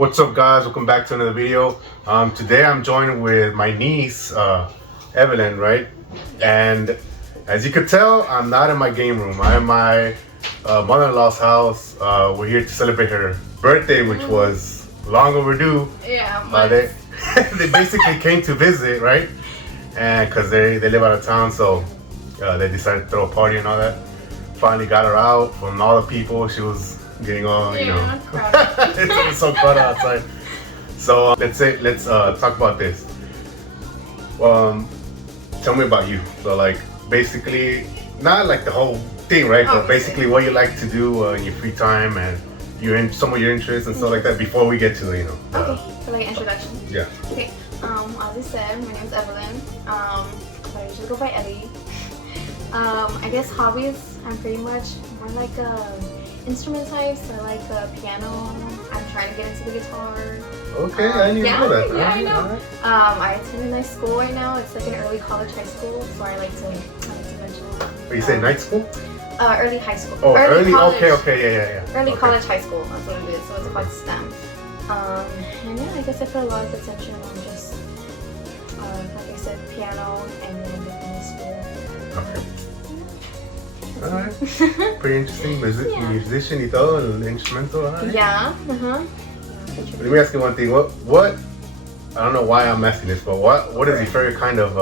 What's up, guys? Welcome back to another video. Today I'm joined with my niece, Evelyn, right? And as you could tell, I'm not in my game room. I'm in my mother-in-law's house. We're here to celebrate her birthday, which was long overdue. Yeah, They basically came to visit, right? And because they live out of town, so they decided to throw a party and all that. Finally got her out from all the people. She was getting all, it's so crowded outside. So let's talk about this. Tell me about you. So like basically, not like the whole thing, right? But basically what you like to do in your free time and some of your interests and stuff like that before we get to the, okay, so like introduction. Yeah. Okay, as I said, my name is Evelyn. But I usually go by Ellie. I guess hobbies, I'm pretty much more like instrument types. So I like piano. I'm trying to get into the guitar. Okay, I didn't know that. Yeah, I know. I attend a nice school right now. It's like an early college high school, so I like to mention. Oh, you say night school? Early high school. Oh, early college. Okay, yeah. Early okay. college high school, that's what it is, so it's called STEM. And yeah, I guess I put a lot of attention on just, like I said, piano and then different school. Okay. Alright. Pretty interesting. Musician y todo, el instrumental, alright? Yeah, Let me ask you one thing. What? I don't know why I'm asking this, but what is your favorite kind of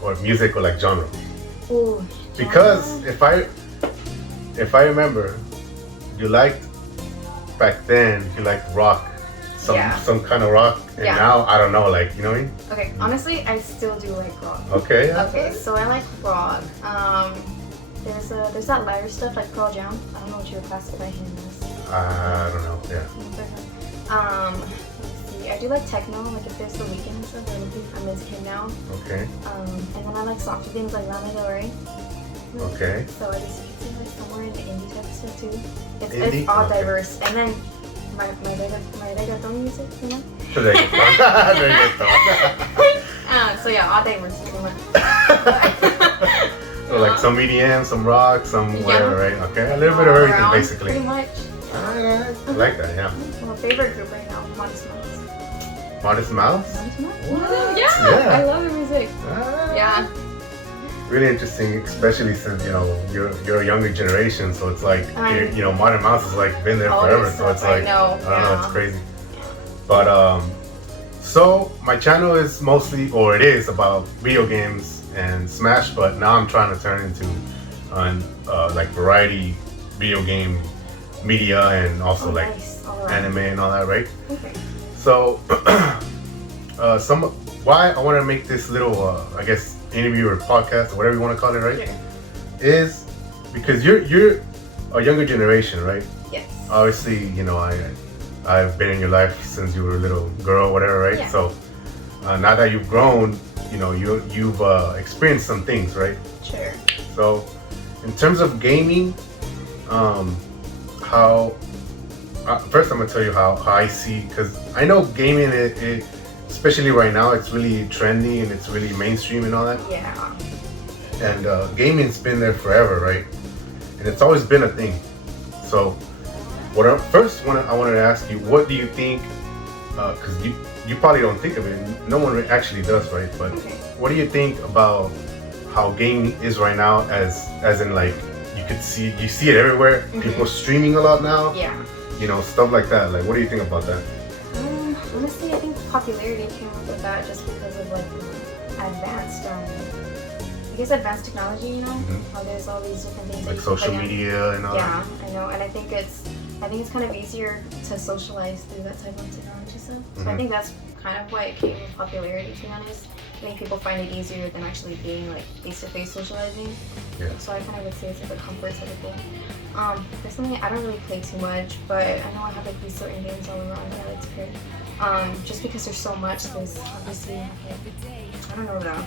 or music or like genre? Ooh, because if I remember, you liked back then. You liked rock, some kind of rock, and now I don't know, like, you know what I mean? Okay, honestly, I still do like rock. Okay. Okay, so I like rock. There's that lighter stuff like Pearl Jam. I don't know what you would classify him as. I don't know. Yeah. Let's see. I do like techno, like if there's the weekend and stuff. I'm into him now. Okay. And then I like softer things like Lana Del Rey. Okay. So I guess you could say like somewhere in the indie type stuff too. Indie? It's all diverse. And then my reggaeton music, you know? So yeah, all diverse pretty much. So like some EDM, some rock, some whatever, right? Okay, a little bit of everything basically. Pretty much. Alright, I like that, yeah. My favorite group right now, Modest Mouse. Modest Mouse? Modest Mouse? What? Yeah, I love their music. Yeah. Really interesting, especially since you're a younger generation, so it's like Modern Mouse has like been there forever, so it's like I don't know, it's crazy. But so my channel is mostly, or it is, about video games and Smash, but now I'm trying to turn into like variety video game media and also like anime and all that, right? Okay. So why I want to make this little I guess interview or podcast or whatever you want to call it, right? Yeah. Is because you're a younger generation, right? Yes. Obviously, I've been in your life since you were a little girl, whatever, right? Yeah. So now that you've grown, you've experienced some things, right? Sure. So in terms of gaming, how first I'm gonna tell you how I see, because I know gaming, it especially right now, it's really trendy and it's really mainstream and all that. Yeah. And gaming's been there forever, right? And it's always been a thing. So I wanted to ask you, what do you think, because you probably don't think of it, no one actually does, right? But what do you think about how gaming is right now, as in like you see it everywhere, people streaming a lot now, stuff like that. Like, what do you think about that? Honestly, I think popularity came up with that just because of like advanced technology, how there's all these different things like social media and all that. Yeah, I know, and I think it's kind of easier to socialize through that type of technology stuff. So I think that's kind of why it came with popularity, to be honest. I think people find it easier than actually being like face-to-face socializing. Yeah. So I kind of would say it's like a comfort type of thing. Personally, I don't really play too much, but I know I have like these certain games all around that I like to play. Just because there's so much, there's obviously, I don't know how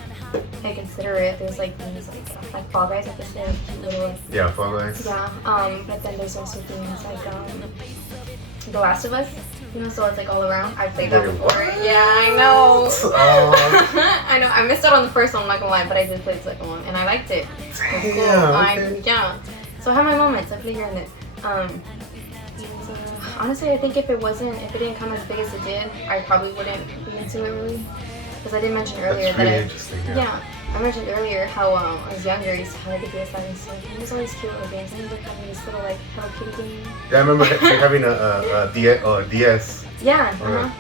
I consider it. There's like things like Fall Guys, I guess they're cute little. Yeah, Fall Guys. Yeah. But then there's also things like The Last of Us. So it's like all around. I played that before. Yeah, I know. I know. I missed out on the first one, I'm not gonna lie, but I did play the second one, and I liked it. It's cool. Okay. Yeah. So I have my moments. I play here and there. honestly, I think if it didn't come as big as it did, I probably wouldn't be into it really. Because I did mention earlier That's really interesting. Yeah. I mentioned earlier how I was younger, I used to have like a DS and stuff. And it was always cute little games. I remember having this little like Hello Kitty game. Yeah, I remember having a DS. Yeah.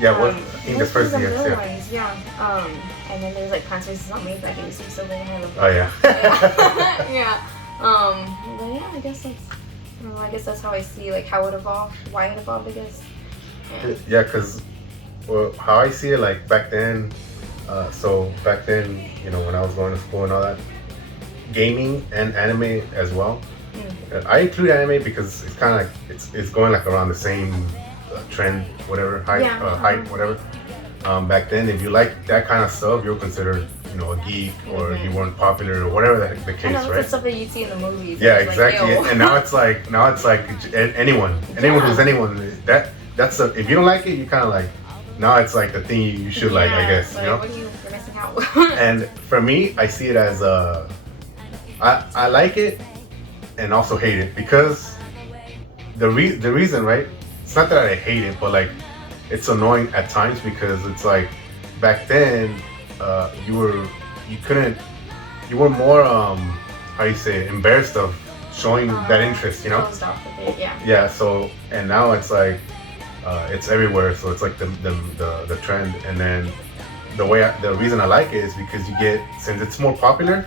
Yeah, I think the first DS. Yeah. Ones, yeah. And then there's like Plants vs Zombies that game so big and I love that. Oh yeah. Yeah. But yeah, I guess that's how I see like how it evolved, why it evolved. I guess. Yeah, because how I see it, like back then. So back then, when I was going to school and all that, gaming and anime as well. I include anime because it's kind of like it's going like around the same trend, whatever hype, whatever. Back then, if you like that kind of stuff, you're considered a geek, or you weren't popular, or whatever the case, that's right? The stuff that you see in the movies. Yeah, exactly. Like, and now it's like anyone who's anyone. That's if you don't like it, you kind of like. Now it's like the thing you should like, I guess. Like, what are you're missing out. And for me, I see it as I like it and also hate it, because the reason, right? It's not that I hate it, but like it's annoying at times, because it's like back then you were more how you say it, embarrassed of showing that interest, Closed off with it, yeah. Yeah. So and now it's like. It's everywhere, so it's like the trend. And then the reason I like it is because since it's more popular,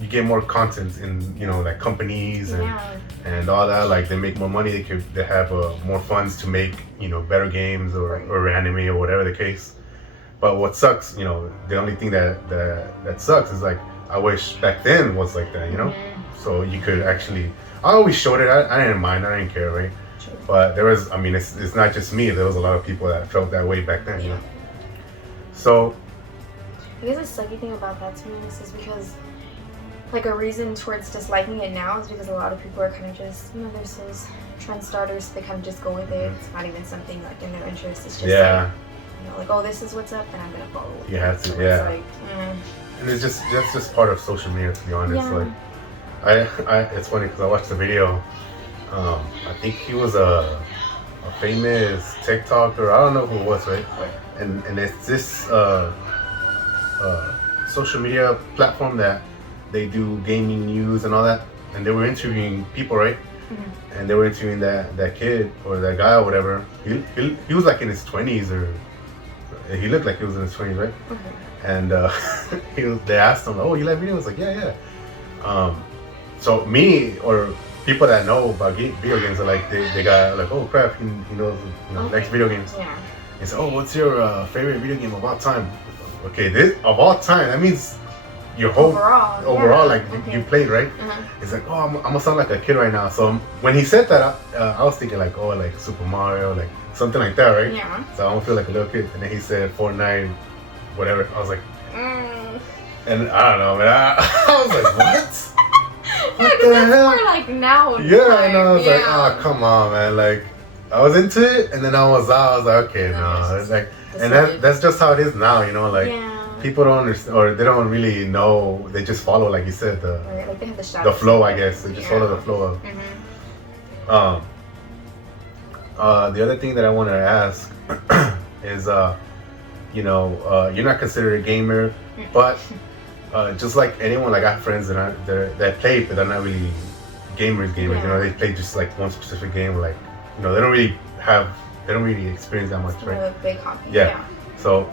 you get more content in like companies and all that. Like they make more money, they have more funds to make better games or anime or whatever the case. But what sucks, the only thing that sucks is like I wish back then was like that, So you could actually. I always showed it. I didn't mind. I didn't care, right? But there was, it's not just me. There was a lot of people that felt that way back then, So, I guess the sucky thing about that to me is because, like, a reason towards disliking it now is because a lot of people are kind of just, there's those trend starters. They kind of just go with it. It's not even something like in their interest. It's just like, oh, this is what's up, and I'm gonna follow it. You have to, so yeah. It's like, And it's just part of social media, to be honest. Yeah. Like, it's funny because I watched the video. I think he was a famous TikToker. I don't know who it was, right? And it's this social media platform that they do gaming news and all that. And they were interviewing people, right? Mm-hmm. And they were interviewing that kid or that guy or whatever. He was like in his 20s, or he looked like he was in his 20s, right? Mm-hmm. And they asked him, "Oh, you like video?" I was like, "Yeah." So me or people that know about video games are like they got like, oh crap, he knows likes video games. Yeah. He said, oh, what's your favorite video game of all time? Okay, this of all time, that means your whole overall like you played, right? Uh-huh. It's like, oh, I'm gonna sound like a kid right now. So when he said that, I was thinking like, oh, like Super Mario, like something like that, right? Yeah. So I don't feel like a little kid. And then he said Fortnite, whatever. I was like, and I don't know, man. I was like, what? What the hell? More like now. Yeah, and I was like, oh, come on, man. Like, I was into it, and then I was out. I was like, okay, no. It's like, and that's just how it is now, Like, people don't understand, or they don't really know. They just follow, like you said, like they have the flow, I guess. They just follow the flow of. Mm-hmm. The other thing that I wanted to ask is, you're not considered a gamer, but. Just like anyone, like I have friends that play, but they're not really gamers. Yeah. They play just like one specific game. Like, they don't really experience that much, it's right? A big hobby. Yeah. So,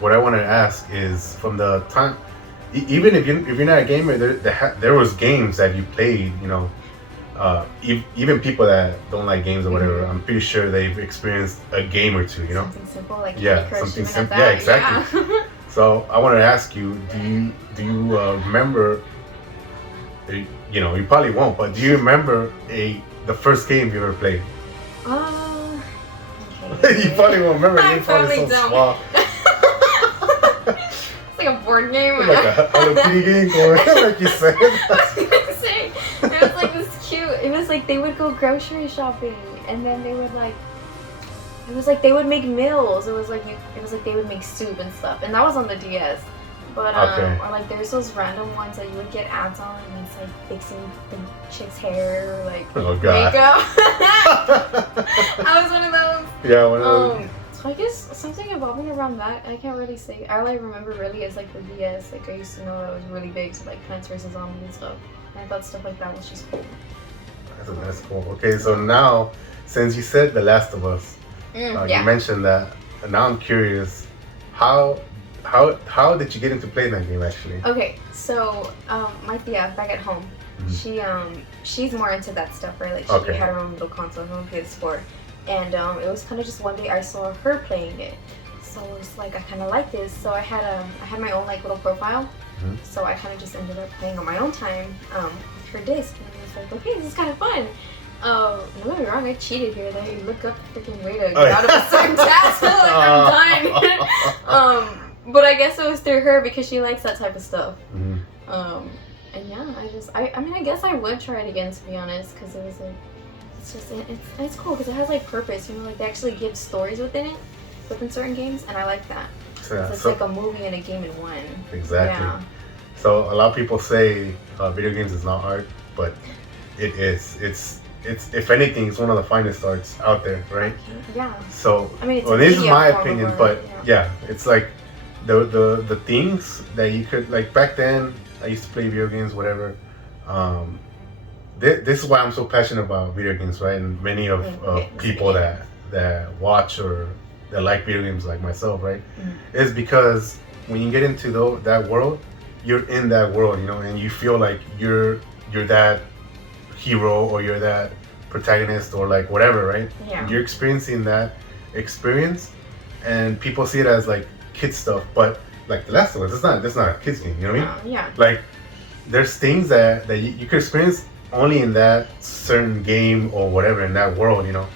what I wanted to ask is, from the time, even if you're not a gamer, there was games that you played. Even people that don't like games or whatever, I'm pretty sure they've experienced a game or two. Something simple like something simple. Yeah, exactly. Yeah. So I wanted to ask you, do you remember? You probably won't, but do you remember the first game you ever played? Okay. You probably won't remember. I probably don't. Small. It's like a board game. Like a Hello Kitty game, or like you said. It was like this cute. It was like they would go grocery shopping, and then they would like. It was like they would make meals. It was like they would make soup and stuff, and that was on the DS. But or like there's those random ones that you would get ads on, and it's like fixing the chick's hair or like makeup. I was one of those. Yeah, one of those. So I guess something evolving around that, I can't really say. All I remember really is like the DS. Like I used to know that it was really big, so like Plants vs Zombies and stuff. And I thought stuff like that was just cool. That's cool. Okay, so now since you said The Last of Us, you mentioned that, and now I'm curious, how did you get into playing that game actually? Okay, so my tia back at home, she's more into that stuff, right? Like she had her own little console, her own PS4, and it was kind of just one day I saw her playing it, so it was like I kind of liked this. So I had my own like little profile, so I kind of just ended up playing on my own time with her disc, and I was like, okay, this is kind of fun. Don't get me wrong, I cheated here. That you look up the freaking way to get out of a certain task. Like I'm done. But I guess it was through her because she likes that type of stuff. And yeah, I mean, I guess I would try it again, to be honest, because it was like, it's cool because it has like purpose, you know, like they actually give stories within certain games, and I like that. Yeah, it's like a movie and a game in one. Exactly. Yeah. So a lot of people say video games is not art, but it is. It's if anything, it's one of the finest arts out there, right? Yeah. So I mean, this is my opinion, but yeah, it's like the things that you could, like back then I used to play video games, whatever. This is why I'm so passionate about video games, right? And many of people that watch or that like video games like myself, right? Is because when you get into that world, you're in that world, you know, and you feel like you're that hero or you're that protagonist or like whatever, right? Yeah. You're experiencing that experience, and people see it as like kid stuff, but like The Last of Us, that's not a kid's game, you know what I mean? Yeah. Like there's things that you could experience only in that certain game or whatever, in that world, you know,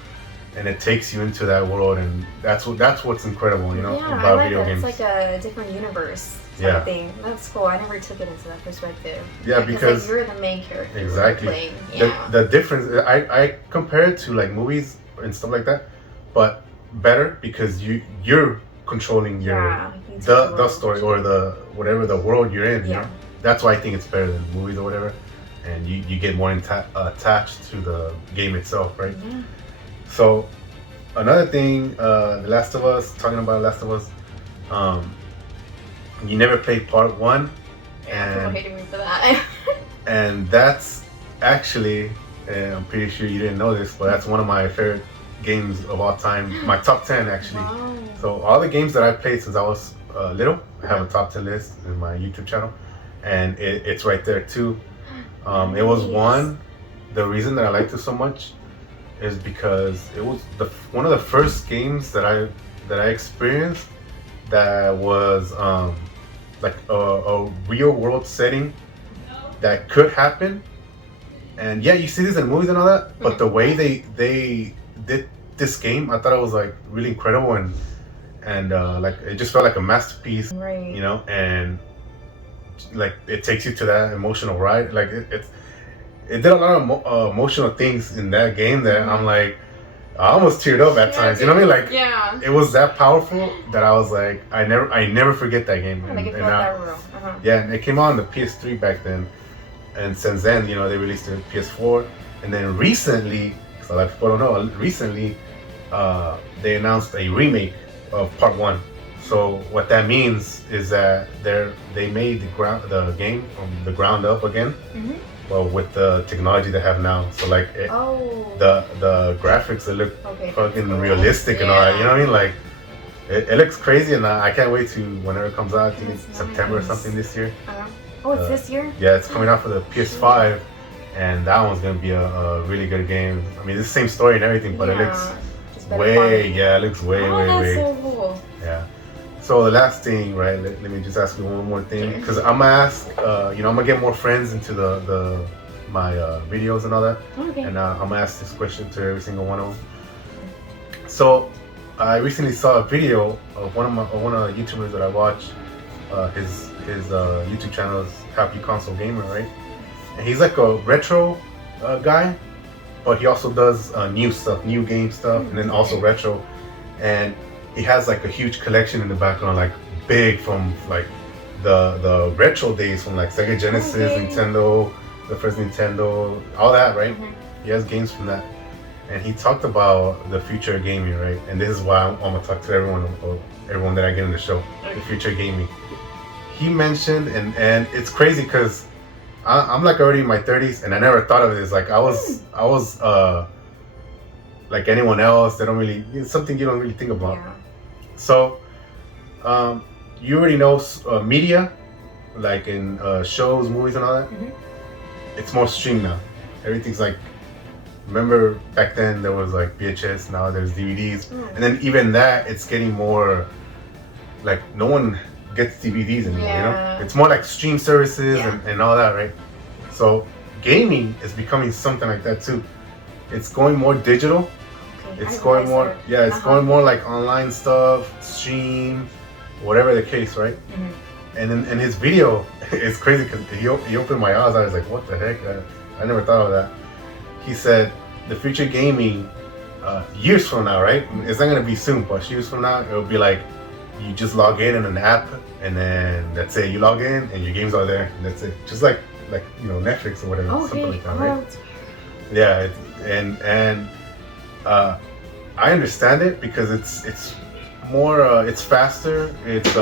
and it takes you into that world, and that's what's incredible, you know, about video games. It's like a different universe type of thing. That's cool. I never took it into that perspective. Yeah, because like, you're the main character. Exactly. Playing. Yeah. The difference, I compare it to like movies and stuff like that, but better because you're controlling the story or the whatever the world you're in. You know? That's why I think it's better than movies or whatever, and you get more attached to the game itself, right? Yeah. So another thing, The Last of Us. Talking about The Last of Us, you never played part 1, and people hated me for that. And that's actually, I'm pretty sure you didn't know this, but that's one of my favorite games of all time. My top 10 actually. Wow. So all the games that I've played since I was little, I have a top 10 list in my YouTube channel, and it's right there too. It was the reason that I liked it so much is because it was one of the first games that I experienced that was like a real world setting that could happen. And yeah, you see this in movies and all that, but the way they did this game, I thought it was like really incredible, and like it just felt like a masterpiece, right? You know, and like it takes you to that emotional ride. Like it did a lot of emotional things in that game that I'm like, I almost teared up at times. You know what I mean? Like, it was that powerful that I was like, I never forget that game. Like it felt that real. Yeah, and it came out on the PS3 back then, and since then, you know, they released the PS4, and then recently, so like people don't know, recently, they announced a remake of Part 1. So what that means is that they made the game from the ground up again. Well, with the technology they have now, so like the graphics, they look fucking realistic and all that. You know what I mean? Like it looks crazy, and I can't wait to whenever it comes out. I think it's September or something this year. Oh, it's this year? Yeah, it's coming out for the PS5, and that one's gonna be a really good game. I mean, it's the same story and everything, but it looks way way. So cool. Yeah. So the last thing, right? Let me just ask you one more thing, because I'm gonna ask, you know, I'm gonna get more friends into my videos and all that, and I'm gonna ask this question to every single one of them. So I recently saw a video of one of the YouTubers that I watch. His YouTube channel is Happy Console Gamer, right? And he's like a retro guy, but he also does new stuff, new game stuff, and then also retro. And he has like a huge collection in the background, like big, from like the retro days from like Sega Genesis, Nintendo, the first Nintendo, all that, right? Mm-hmm. He has games from that, and he talked about the future of gaming, right? And this is why I'm gonna talk to everyone that I get in the show, the future of gaming. He mentioned, and it's crazy because I'm like already in my 30s, and I never thought of this. Like I was like anyone else. They don't really, it's something you don't really think about. Yeah. So, you already know media, like in shows, movies, and all that. Mm-hmm. It's more streamed now. Everything's like, remember back then there was like VHS, now there's DVDs. And then even that, it's getting more, like no one gets DVDs anymore, you know? It's more like stream services and all that, right? So gaming is becoming something like that too. It's going more digital. It's going more, it's going more like online stuff, stream, whatever the case, right? Mm-hmm. And in his video, it's crazy because he opened my eyes. I was like, what the heck? I never thought of that. He said, the future gaming, years from now, right? It's not going to be soon, but years from now, it'll be like, you just log in an app, and then that's it. You log in, and your games are there, and that's it. Just like you know, Netflix or whatever, something like that, right? Yeah, and I understand it because it's more, it's faster. It's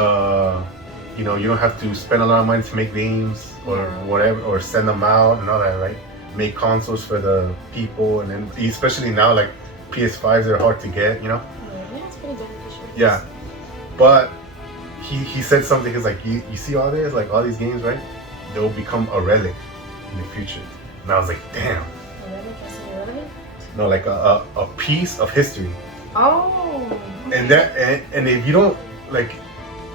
you know, you don't have to spend a lot of money to make games or whatever, or send them out and all that, right? Make consoles for the people, and then especially now, like PS5s are hard to get, you know. Yeah, it's pretty beneficial. Yeah, but he said something. He's like, you see all this, like all these games, right? They will become a relic in the future. And I was like, damn. A relic? Is it relevant? No, like a piece of history. Oh. Okay. And that and if you don't, like,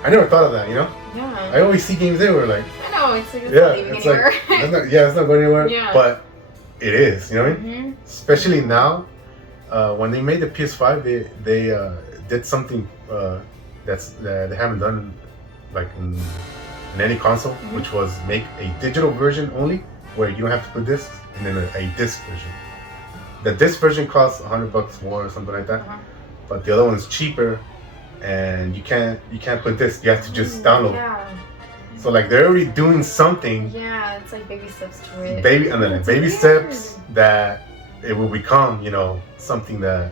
I never thought of that, you know. Yeah. I always see games everywhere, like. I know, it's like, it's not leaving anywhere. Like, it's not going anywhere. Yeah. But it is, you know what I mean? Mm-hmm. Especially now, when they made the PS5, they did something that they haven't done, like in any console, which was make a digital version only, where you don't have to put discs, and then a disc version. The disc version costs $100 more or something like that, but the other one's cheaper, and you can't put discs. You have to just download. Yeah. So like they're already doing something. Yeah, it's like baby steps to it. Baby steps that it will become, you know, something that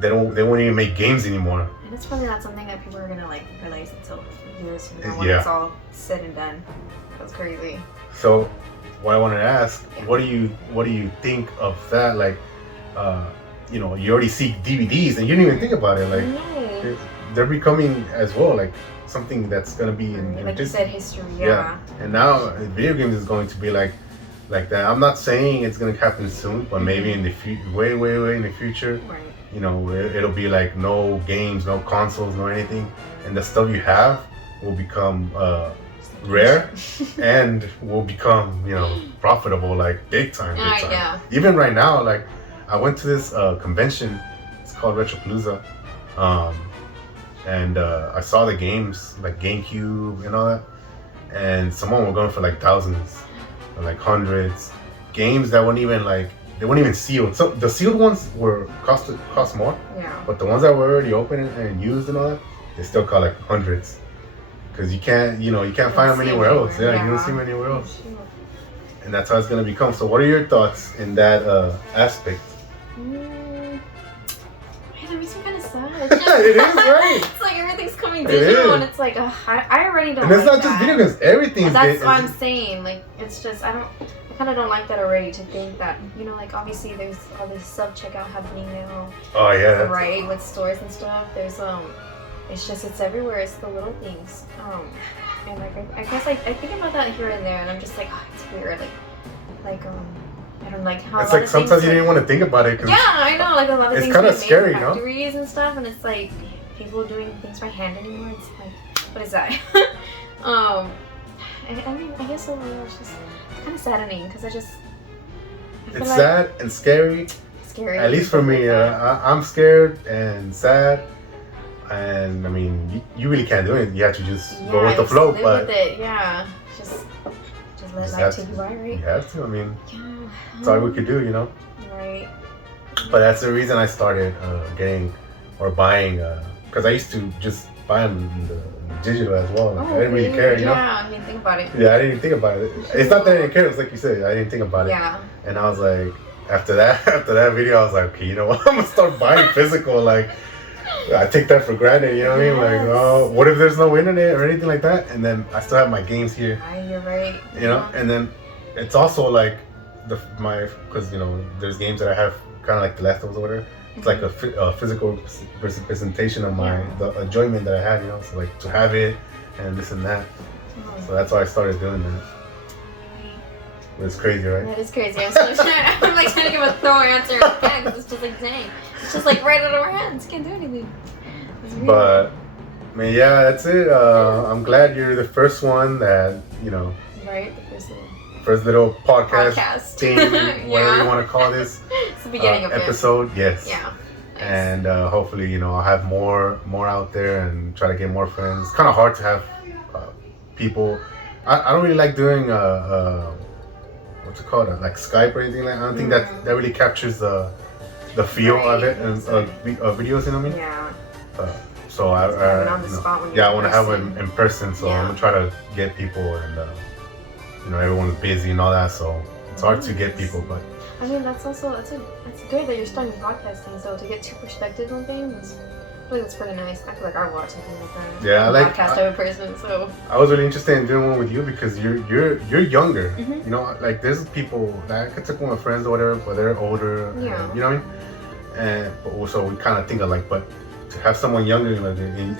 they won't even make games anymore. And it's probably not something that people are gonna like realize until years from now when it's all said and done. That's crazy. So, what I wanted to ask, what do you think of that? Like, you know, you already see DVDs and you didn't even think about it. Like, they're becoming as well, like something that's gonna be in like you said, history. Yeah. And now video games is going to be like that. I'm not saying it's gonna happen soon, but maybe in the way in the future. Right. You know, it'll be like no games, no consoles, no anything, and the stuff you have will become rare and will become, you know, profitable, like big time. Yeah. Even right now, like I went to this convention. It's called Retropalooza, and I saw the games like GameCube and all that, and some of them were going for like thousands, or like hundreds. Games that weren't even like. They weren't even sealed. So the sealed ones were cost more. Yeah. But the ones that were already open and used and all that, they still cost like hundreds. Because you can't find them anywhere else. Yeah, you don't see them anywhere else. And that's how it's gonna become. So what are your thoughts in that aspect? Man, that makes me kind of sad. It is, right? It's like everything's coming digital, and it's like I already don't. And it's not just video games. Everything's. That's what I'm saying. Like it's just I kind of don't like that already, to think that, you know, like obviously there's all this self-checkout happening now. Oh yeah. Right, with stores and stuff. There's it's everywhere. It's the little things. And like I guess I think about that here and there, and I'm just like, oh, it's weird. Like I don't like how. It's like sometimes you didn't want to think about it. Yeah, I know. Like a lot of things. It's kind of scary, no? Factories and stuff, and it's like people doing things by hand anymore. It's like, what is that? I mean, I guess overall it's just kind of saddening because it's like sad and scary. Scary. At least for me, I'm scared and sad, and I mean, you really can't do it. You have to just go with the flow. Live with it. Yeah, just let life take you by, right? You have to. I mean, that's all we could do, you know. Right. But that's the reason I started buying, because I used to just buy them in the digital as well. Like, I didn't really care, you know? Yeah, I mean, think about it. Yeah, I didn't even think about it. It's not that I didn't care. It's like you said, I didn't think about it. Yeah. And I was like, after that video, I was like, okay, you know what? I'm gonna start buying physical. Like, I take that for granted. You know what I mean? Like, oh, what if there's no internet or anything like that? And then I still have my games here. You're right. You know, and then it's also like because you know there's games that I have kind of like the leftovers or whatever. It's like a physical representation of the enjoyment that I had, you know. So like to have it and this and that. So that's why I started doing that. But it's crazy, right? That is crazy. I'm like trying to give a thorough answer again because it's just like dang, it's just like right out of our hands. Can't do anything. But I mean, yeah, that's it. I'm glad you're the first one that Right, the first little podcast thing, whatever you want to call this. It's the beginning of episode. It. Yes. Yeah. Nice. And hopefully, I'll have more out there and try to get more friends. It's kind of hard to have people. I don't really like doing what's it called, like Skype or anything like that. I don't think that really captures the feel of it and videos. You know what I mean? Yeah. So I want to have it in person. So I'm gonna try to get people, and everyone's busy and all that. So it's hard to get people, but I mean that's good that you're starting podcasting. So to get two perspectives on things, I feel like that's pretty nice. I feel like I watch something like that. Yeah, I'm a podcast type of person. So I was really interested in doing one with you because you're younger. You know, like there's people that I could take one with friends or whatever, but they're older. Yeah. And, you know what I mean? And but also we kind of think alike, but to have someone younger,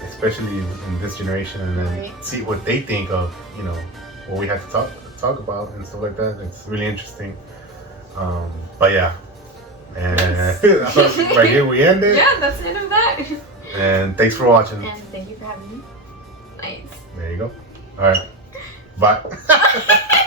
especially in this generation, and then see what they think of, what we have to talk about and stuff like that. It's really interesting. But yeah, and right here we end it. Yeah, that's the end of that. And thanks for watching. And thank you for having me. Nice. There you go. All right. Bye.